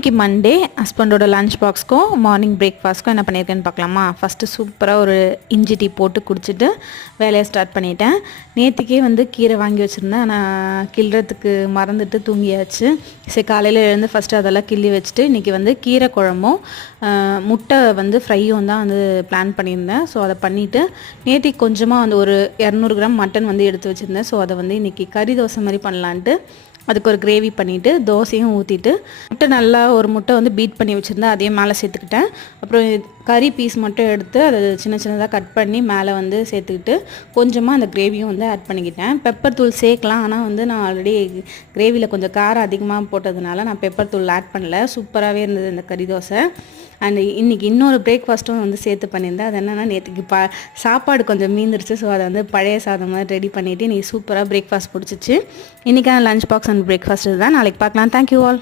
இன்றைக்கி மண்டே ஹஸ்பண்டோட lunch பாக்ஸ்க்கும் morning பிரேக்ஃபாஸ்ட்க்கும் என்ன பண்ணியிருக்கேன்னு பார்க்கலாமா. ஃபஸ்ட்டு சூப்பராக ஒரு இஞ்சி டீ போட்டு குடிச்சிட்டு வேலையை ஸ்டார்ட் பண்ணிட்டேன். நேற்றுக்கே கீரை வாங்கி வச்சுருந்தேன், ஆனால் கிள்றதுக்கு மறந்துட்டு தூங்கியாச்சு. சரி, காலையில் எழுந்து ஃபஸ்ட்டு அதெல்லாம் கிள்ளி வச்சுட்டு இன்றைக்கி கீரை குழம்பும் முட்டை ஃப்ரையும் தான் பிளான் பண்ணியிருந்தேன். ஸோ அதை பண்ணிவிட்டு நேற்றுக்கு கொஞ்சமாக ஒரு 200 கிராம் மட்டன் எடுத்து வச்சுருந்தேன். ஸோ அதை இன்றைக்கி கறி தோசை மாதிரி பண்ணலான்ட்டு அதுக்கு ஒரு கிரேவி பண்ணிவிட்டு தோசையும் ஊற்றிட்டு முட்டை நல்லா ஒரு முட்டை பீட் பண்ணி வச்சுருந்தேன், அதையும் மேலே சேர்த்துக்கிட்டேன். அப்புறம் கறி பீஸ் மட்டும் எடுத்து அதை சின்ன சின்னதாக கட் பண்ணி மேலே சேர்த்துக்கிட்டு கொஞ்சமாக அந்த கிரேவியும் ஆட் பண்ணிக்கிட்டேன். பெப்பர் தூள் சேர்க்கலாம், ஆனால் நான் ஆல்ரெடி கிரேவியில் கொஞ்சம் காரம் அதிகமாக போட்டதுனால நான் பெப்பர் தூள் ஆட் பண்ணல. சூப்பராகவே இருந்தது இந்த கறி தோசை. அண்ட் இன்றைக்கி இன்னொரு பிரேக்ஃபாஸ்ட்டும் சேர்த்து பண்ணியிருந்தேன். அது என்னென்னா, நேற்றுக்கு சாப்பாடு கொஞ்சம் மீந்துருச்சு. ஸோ அதை பழைய சாதம் மாதிரி ரெடி பண்ணிவிட்டு இன்றைக்கி சூப்பராக பிரேக்ஃபாஸ்ட் பிடிச்சிச்சு. இன்றைக்கான லஞ்ச் பாக்ஸ் அண்ட் பிரேக்ஃபாஸ்ட் இதுதான். நாளைக்கு பார்க்கலாம். Thank you all.